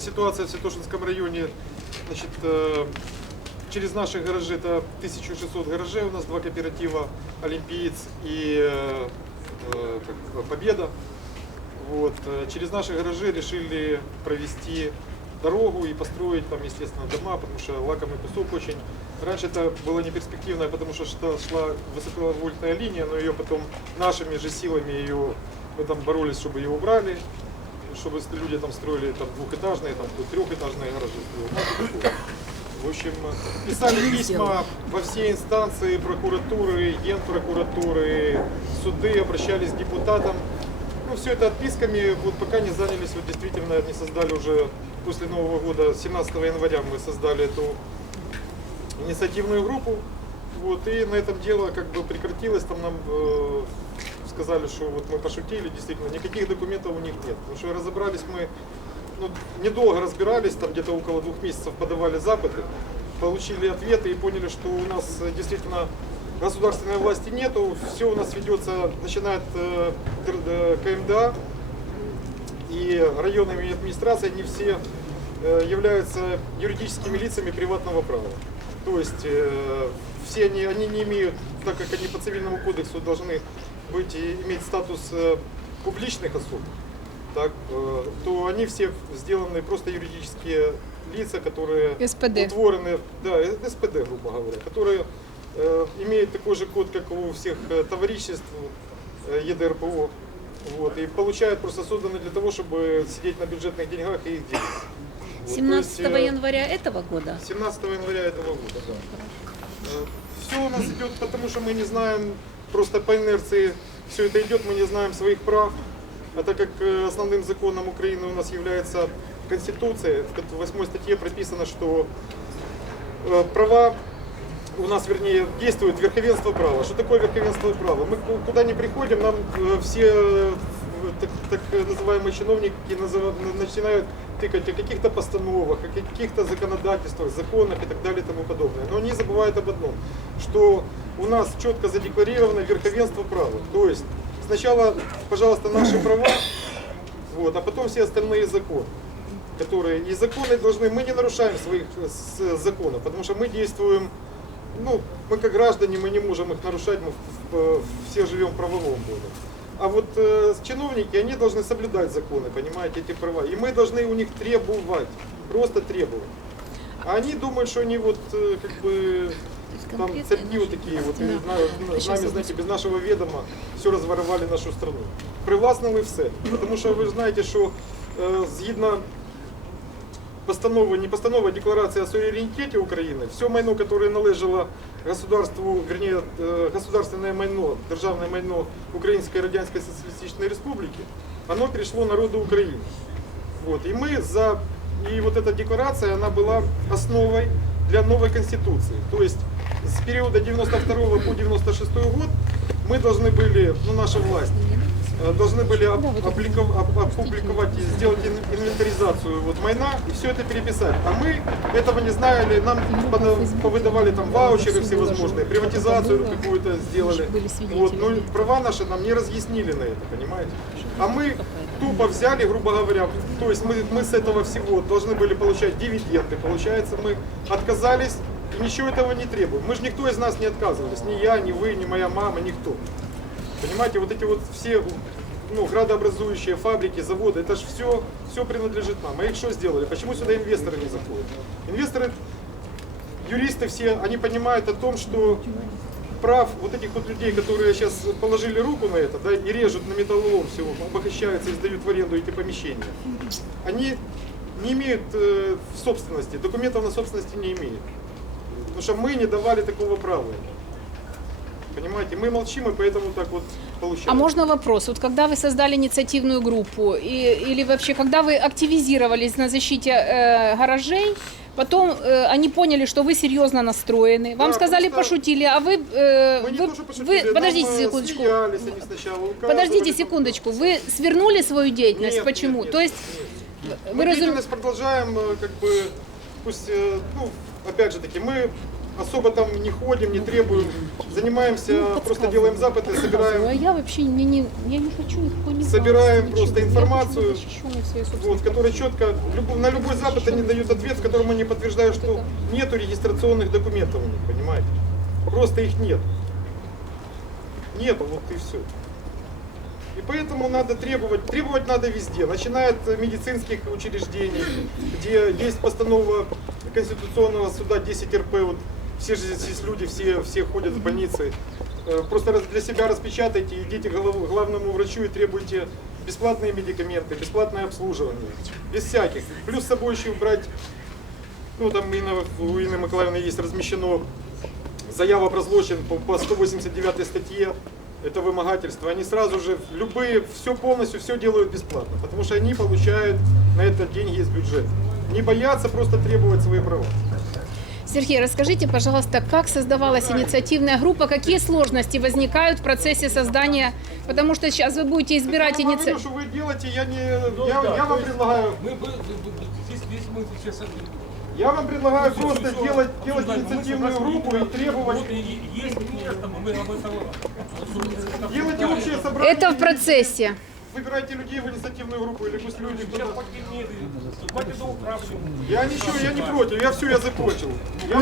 Ситуация в Святошинском районе, значит, э, через наши гаражи, это 1600 гаражей, у нас два кооператива, Олимпиец и э, э, Победа. Вот, через наши гаражи решили провести дорогу и построить там, естественно, дома, потому что лакомый кусок очень. Раньше это было не перспективно, потому что шла высоковольтная линия, но ее потом нашими же силами ее, мы там боролись, чтобы ее убрали, чтобы люди там строили там двухэтажные, там трехэтажные гаражи. Ну. В общем, писали письма во все инстанции прокуратуры, генпрокуратуры, суды, обращались к депутатам. Ну, все это отписками, вот пока не занялись, вот действительно не создали уже после Нового года, 17 января мы создали эту инициативную группу. Вот, и на этом дело как бы прекратилось, там нам э, сказали, что вот мы пошутили, действительно, никаких документов у них нет. Потому что разобрались мы, ну, недолго разбирались, там где-то около двух месяцев подавали запыты, получили ответы и поняли, что у нас э, действительно государственной власти нету, все у нас ведется, начинает э, э, КМДА и районными администрации, они все являются юридическими лицами приватного права. То есть все они, они не имеют, так как они по цивильному кодексу должны быть и иметь статус э, публичных особ, так, э, то они все сделаны просто юридические лица, которые СПД. утворены, да, э, СПД, грубо говоря, которые э, имеют такой же код, как у всех товариществ э, ЕДРПО. Вот, и получают просто созданы для того, чтобы сидеть на бюджетных деньгах и их делить. Вот, то 17 есть, э, января этого года 17 января этого года, да. Все у нас идет, потому что мы не знаем, просто по инерции все это идет, мы не знаем своих прав. А так как э, основным законом Украины у нас является Конституция, в 8 статье прописано, что э, права у нас, вернее, действует верховенство права. Что такое верховенство права? Мы ку- куда ни приходим, нам э, все так, так называемые чиновники начинают тыкать о каких-то постановах, о каких-то законодательствах, законах и так далее и тому подобное. Но они забывают об одном, что у нас четко задекларировано верховенство права. То есть сначала, пожалуйста, наши права, вот, а потом все остальные законы которые и законы должны, мы не нарушаем своих законов, потому что мы действуем, ну, мы как граждане, мы не можем их нарушать, мы все живем в правовом. А вот э, чиновники, они должны соблюдать законы, понимаете, эти права. И мы должны у них требовать, просто требовать. А они думают, что они вот э, как бы там царьки вот такие вот, Да. на- на- нами, знаете, без нашего ведома все розворовали нашу страну. Привласнили все. Тому що ви ж знаєте, що е, згідно постанови, не постанови, а декларації о суверенітеті України, все майно, яке належало государству, вернее, е, государственное майно, державне майно Української Радянської Соціалістичної Республіки, оно перешло народу України. Вот. И мы за... И вот эта декларация, она была основой для новой Конституции. То есть с периода 92 по 96 год мы должны были, ну наша власть, э, должны были оп- опубликов- оп- опубликовать и сделать ин- инвентаризацию вот майна и все это переписать. А мы этого не знали, нам пода- повыдавали там ваучеры всевозможные, приватизацию какую-то сделали. Вот, ну, права наши нам не разъяснили на это, понимаете? А мы тупо взяли, грубо говоря, то есть мы, мы с этого всего должны были получать дивиденды. Получается, мы отказались и ничего этого не требуем. Мы же никто из нас не отказывались. Ни я, ни вы, ни моя мама, никто. Понимаете, вот эти вот все ну, градообразующие фабрики, заводы, это же все, все принадлежит нам. А их что сделали? Почему сюда инвесторы не заходят? Инвесторы, юристы все, они понимают о том, что прав вот этих вот людей, которые сейчас положили руку на это, да, и режут на металлолом все, обогащаются и сдают в аренду эти помещения, они не имеют э, собственности, документов на собственности не имеют. Потому что мы не давали такого права. Им. Понимаете, мы молчим, и поэтому так вот получается. А можно вопрос? Вот когда вы создали инициативную группу и, или вообще когда вы активизировались на защите э, гаражей, потом э, они поняли, что вы серьезно настроены, вам Да, сказали, просто пошутили, а вы, э, вы, пошутили, вы- подождите э, секундочку, сначала, подождите секундочку, вы свернули свою деятельность? Нет, Почему? нет, нет, То есть нет. вы Мы разум- деятельность продолжаем, э, как бы, пусть, э, ну, опять же таки, мы особо там не ходим, не требуем. Занимаемся, просто делаем запыты, А собираем, я вообще не, не, я не хочу никакой не Собираем просто информацию, вот, который четко, на любой запад они дают ответ, в котором они подтверждают, что нету регистрационных документов у них, понимаете? Просто их нет. Нету, вот и все. И поэтому надо требовать, требовать надо везде, начиная от медицинских учреждений, где есть постанова Конституционного суда 10 РП, вот все же здесь люди, все, все ходят в больницы. Э, Просто для себя распечатайте, идите к главному врачу и требуйте бесплатные медикаменты, бесплатное обслуживание, без всяких. Плюс с собой еще брать, ну там Инна- у Инны Николаевны есть размещено заява про злочин по, по 189 статье, это вымогательство, они сразу же любые, все полностью, все делают бесплатно, потому что они получают на это деньги из бюджета. Не боятся просто требовать свои права. Сергей, расскажите, пожалуйста, как создавалась инициативная группа, какие сложности возникают в процессе создания, потому что сейчас вы будете избирать я вам говорю, инициативу. что вы делаете, я, не, Ну, я, да, я то вам предлагаю, Мы, бы- здесь, здесь мы сейчас я вам предлагаю всё- просто всё делать, делать инициативную группу и требовать, Вот есть место, мы об этом делайте общее собрание. Это в процессе. Выбирайте людей в инициативную группу или пусть люди кто-то-. Я ничего, я не против, я все, я закончил. Я